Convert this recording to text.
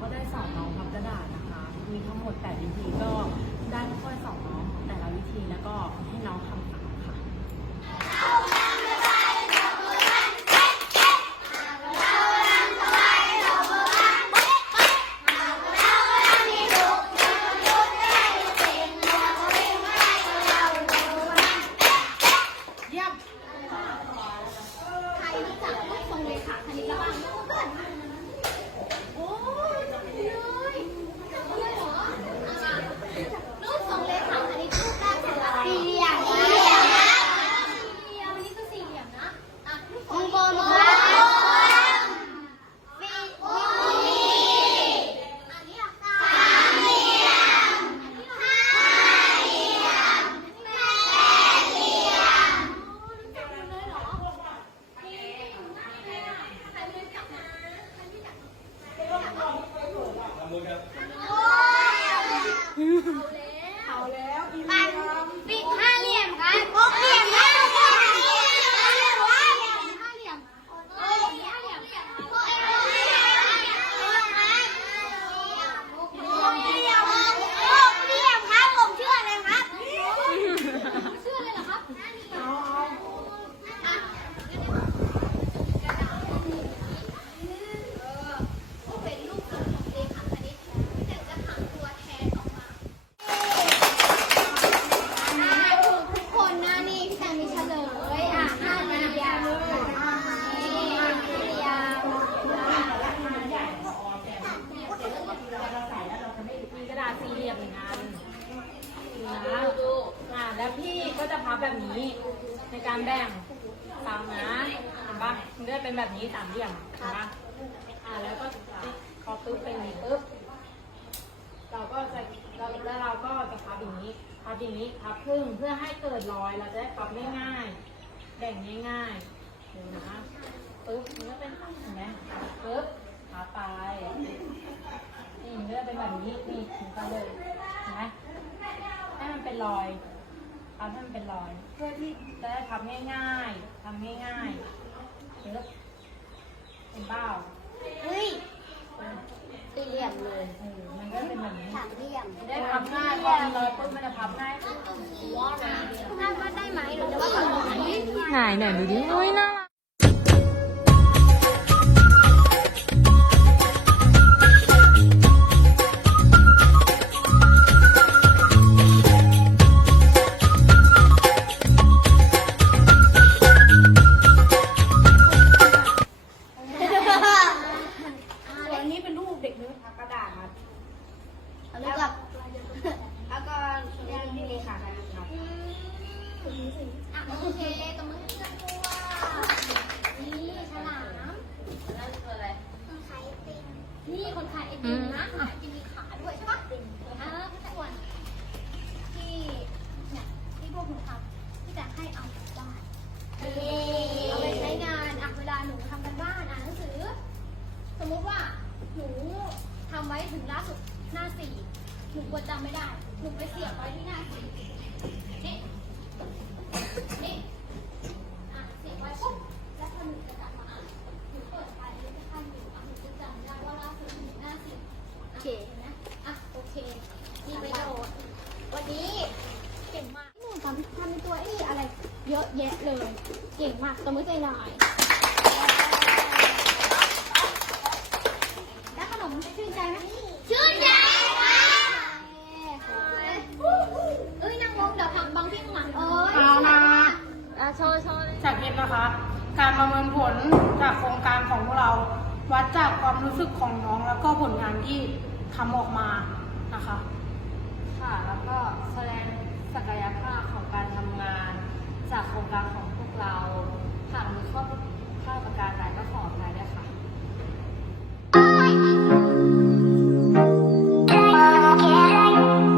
ก็ได้สอนน้องพับกระดาษนะคะ มีทั้งหมด8วิธีก็ได้ค่อยๆสอนน้องแต่ละวิธีแล้วก็ให้น้องทำตามค่ะ ในการแบ่งตามนะเห็นปะมันก็จะเป็นแบบนี้สามเหลี่ยมเห็นปะอ่าแล้วก็พอปึ๊บเป็นอย่างนี้ปึ๊บเราก็จะเราแล้วเราก็จะพับอย่างนี้พับอย่างนี้พับครึ่งเพื่อให้เกิดรอยเราจะได้พับง่ายๆแบ่งง่ายๆเดูนะปึ๊บมันก็เป็นเห็นไหมปึ๊บพับไปนี่มันก็จะเป็นแบบนี้นี่ถึงกันเลยเห็นไหมให้มันเป็นรอย ทำให้มันเป็นรอย เพื่อที่จะได้ทำง่ายๆทำง่ายๆเดี๋ยวเป็นเบ้าเฮ้ยสี่เหลี่ยมเลยเออมันก็เป็นแบบนี้สามเหลี่ยมได้พับง่ายพอเป็นรอยปุ๊บมันจะพับง่ายน่าว่าได้ไหมหรือจะว่าตรงไหนไหนไหนดูดิอุ้ยน่ารัก นรูปเด็กเนื้อผักกระดาษครับแล้วกับแล้วก็เรียนที่เลขาคณิตครับอะโอเคตบมืำไว้ถึงล่าสุดหน้าสี่หนูกลัวจำไม่ได้ หนูไปเสียบไว้ที่หน้าสี่นี่นี่อะเสียบไว้ปุ๊บแล้วพอหนูจะกลับมาอ่านหนูเปิดไปแล้วจะทำอยู่อะหนูจะจำได้ว่าล่าสุดหนูหน้าสิบโอเคนะอะโอเคมีประโยชน์วันนี้เก่งมากหนูทำทำเป็นตัวไอ้อะไร เยอะแยะเลย เก่งมากตบมือใจหน่อย แล้วขนมชื่นใจไหมชื่นใจค่ะเอ้ยนางงเดี๋ยวทำบางที่ข้างหลังเอ้ย เอานะ อะ โชว์โชว์เลยจากเอ็นะคะ การประเมินผลจากโครงการของพวกเรา วัดจากความรู้สึกของน้องแล้วก็ผลงานที่ทำออกมานะคะ ค่ะ แล้วก็แสดงศักยภาพของการทำงานจากโครงการของพวกเรา